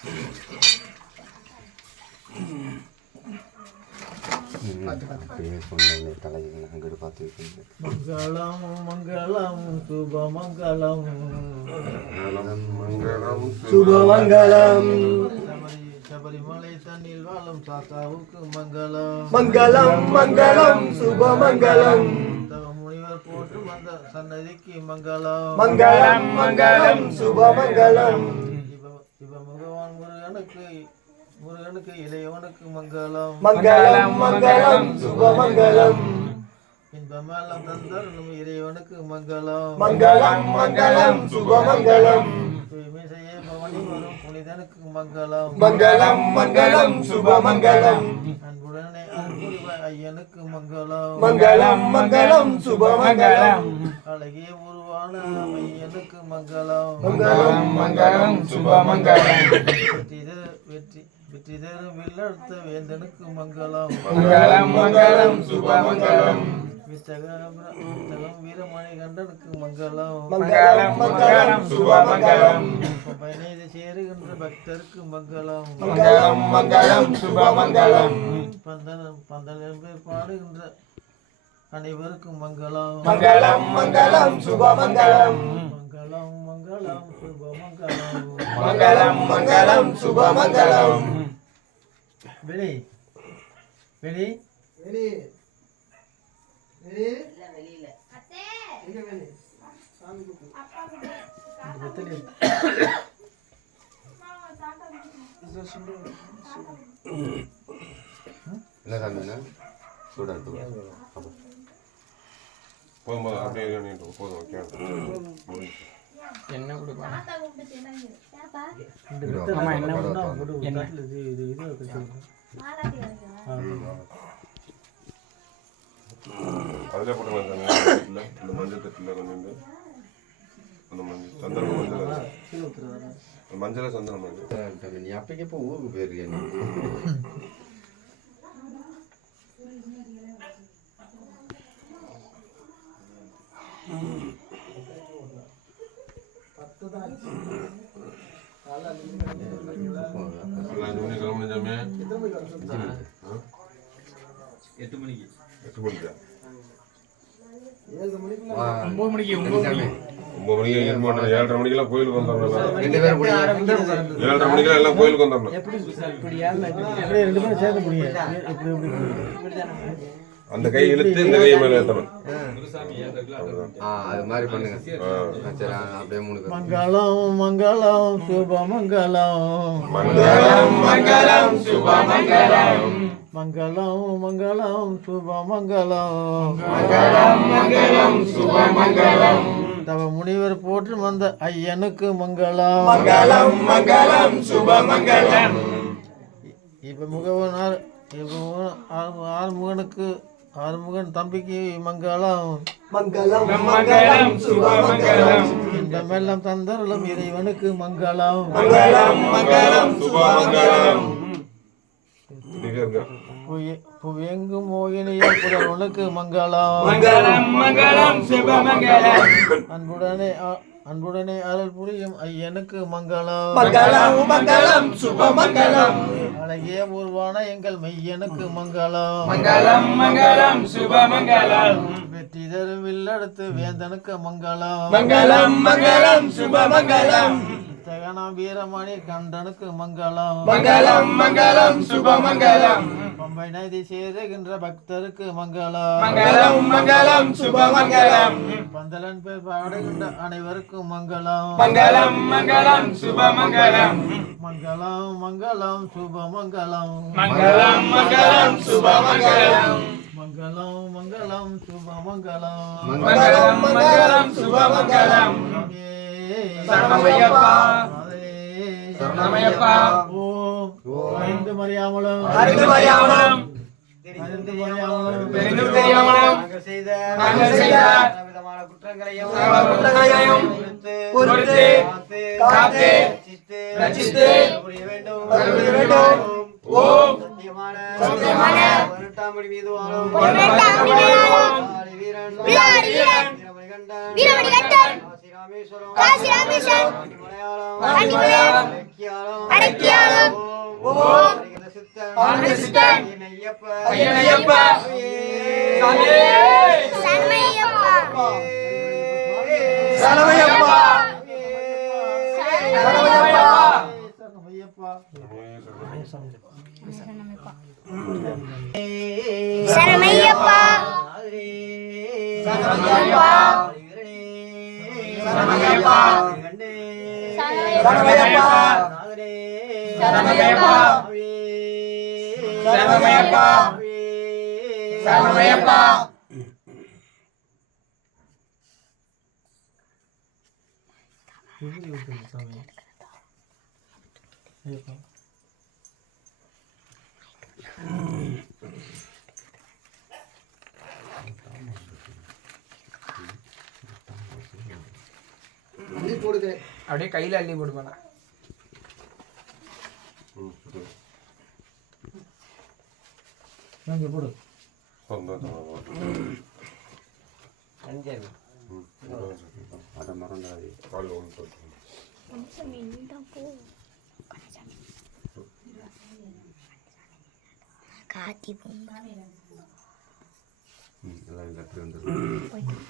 மங்களம் மங்களம் சுபமங்களம் மங்களம் சுபமங்களம் சபரிமலை தண்ணில் வாழும் சாத்தாவுக்கு மங்களம் மங்களம் மங்களம் சுபமங்களம் முனிவர் போட்டு வந்த சன்னதிக்கு மங்களம் மங்களம் மங்களம் சுபமங்களம் பகவான் முருகனுக்கு இளையவனுக்கு மங்களம் மங்களம் மங்களம் சுபமங்களம் இன்பமெல்லாம் தந்தருளும் இறைவனுக்கு மங்களம் மங்களம் மங்களம் சுபமங்களம் தூய்மை செய்ய பவனி வரும் புனிதனுக்கு மங்களம் மங்களம் மங்களம் சுபமங்களம் அன்புடனே அன்புரிவாய் ஐயனுக்கு மங்களம் மங்களம் மங்களம் சுபமங்களம் அழகிய உருவான ஐயனுக்கு மங்களம் மங்களம் மங்களம் சுபமங்களம் வெற்றி தரும் வில்லடுத்த வேந்தனுக்கு மங்களம் மங்களம் மங்களம் சுபமங்களம் வித்தகம் வீரமணி கண்டனுக்கு மங்களம் மங்களம் மங்களம் சுபமங்களம் பயணி சேருகின்ற பக்தருக்கு மங்களம் மங்களம் மங்களம் சுபமங்களம் பந்தல் பேர் பாடுகின்ற அனைவருக்கும் மங்களம் மங்களம் மங்களம் சுபமங்களம் மங்களம் மங்களம் சுபமங்களம் மங்களம் மங்களம் சுபமங்களம் வெளி வெளி வெளி போதும் அப்படியே போதும் என்ன கொடுப்பாங்க அதிலே போட்டு இந்த மஞ்சள் தட்டில் கொஞ்சம் அந்த மஞ்சள் சந்தனம் மஞ்சள் மஞ்சளை சந்தனம் மஞ்சள் நீ அப்பைக்கு எப்போ ஊருக்கு போயிருக்கேன் கிளம்பிச்சாமே 8 மணிக்கு 8 மணிக்கா 9 மணிக்கு 9 மணிக்கு 7:30 மணிக்கெல்லாம் கோயிலுக்கு வந்துடணும் 7:30 மணிக்கெல்லாம் எல்லாம் கோயிலுக்கு வந்துடணும் அந்த கை இழுத்து இந்த கை மேல ஏற்றணும் அது மாதிரி பண்ணுங்க சரி அப்படியே 3 பேர் மங்களம் மங்களம் சுபமங்களம் மங்களம் மங்களம் சுபமங்களம் மங்களம் மங்களம் சுபமங்களம் மங்களம் மங்களம் சுபமங்களம் தவ முனிவர் போற்று வந்த ஐயனுக்கு மங்களம் மங்களம் மங்களம் சுபமங்களம் இப்ப முகவனார் ஆறுமுகன் தம்பிக்கு மங்களம் மங்களம் மங்களம் சுபமங்களம் இன்பமெல்லாம் தந்தருளும் இறைவனுக்கு மங்களம் மங்களம் மங்களம் சுபமங்களம் புவியெங்கும் மோகினிய புதல்வனுக்கு மங்களம் மங்களம் மங்களம் சுபமங்களம் அன்புடனே அருள் புரியும் ஐயனுக்கு மங்களம் மங்களம் மங்களம் சுபமங்களம் அழகிய உருவான எங்கள் மெய்யனுக்கு மங்களம் மங்களம் மங்களம் சுபமங்களம் வெற்றி தரும் வில்லடுத்து வேந்தனுக்கு மங்களம் மங்களம் மங்களம் சுபமங்களம் தகனம் வீரமணி கண்டனுக்கு மங்களம் மங்களம் மங்களம் சுபமங்களம் பம்பை நதி சேருகின்ற பக்தருக்கு மங்களம் மங்களம் மங்களம் சுபமங்களம் பந்தலன் பேர் பாடுகின்ற அனைவருக்கும் மங்களம் மங்களம் மங்களம் சுபமங்களம் மங்களம் மங்களம் சுபமங்களம் மங்களம் மங்களம் சுபமங்களம் மங்களம் மங்களம் சுபமங்களம் மங்களம் மங்களம் சுபமங்களம் சரணமையப்பா சரணமையப்பா ஓம் அறிந்து மறியாமலும் அறிந்து மறியாமலும் அறிந்து மறியாமலும் தெரிந்தும் தெரியாமலும் நாங்கள் செய்த விதமான குற்றங்களையும் பொறுத்து காத்து ரட்சித்து புரிய வேண்டும் ஓம் சத்தியமான 18 மீது வாழும் வீரன் வீரமணிகண்டன் காசி ராமேஸ்வரம் மலையாளம் அடக்கியாலும் ஓம் சித்தன் ஐயனையப்பா சாமி சண்மையப்பா சரவையப்பா சரவையப்பா சரமையப்பா சரவையப்பா சரவையப்பா சரவையப்பா சரவையப்பா சரவையப்பா சரவையப்பா அப்படியே கையில அள்ளி போடுவானா இங்கே போடு அதை மறந்தாது கால் ஒன்று காத்தி பொங்க எல்லாம் கட்டு வந்துடும்